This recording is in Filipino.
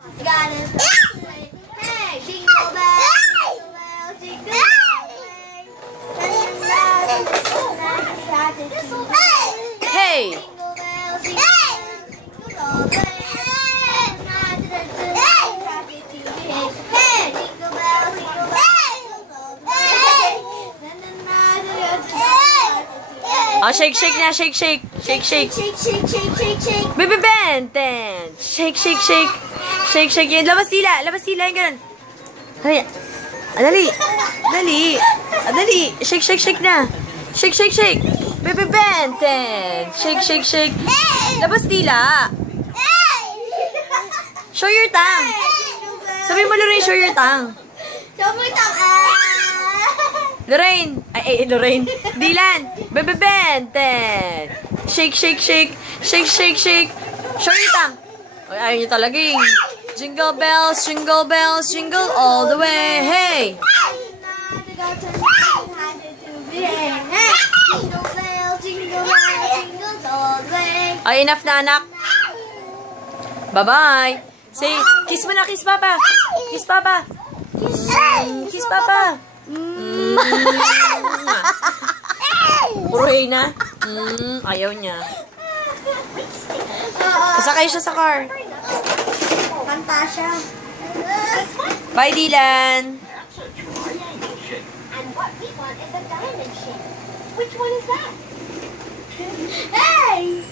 Hey, jingle bell, jingle bell. Hey! Oh, shake, shake na, shake, shake. Shake, shake. Baby Ben! Ten. Shake, shake, shake. Shake, shake. Yan. Labas dila. Labas dila. Yan, ganun. Haya. Dali. Dali. Dali. Shake, shake, shake na. Shake, shake, shake. Baby Ben! Ten. Shake, shake, shake. Labas dila. Show your tongue. Sabi mo, Lorraine, show your tongue. Show mo yung tongue. Lorraine! Ay, Lorraine. Dylan! Baby Ben! Ten! Shake, shake, shake. Shake, shake, shake. Show your tongue. Ay, ayaw niyo talaga yung jingle bells, jingle all the way. Hey! Ay, enough na, anak. Bye-bye. Say, kiss mo na, kiss papa. Kiss papa. Kiss papa. Puro hey na. Ayaw niya. Pasakay siya sa car. Kanta siya. Bye, Dylan. Which one is that? Hey!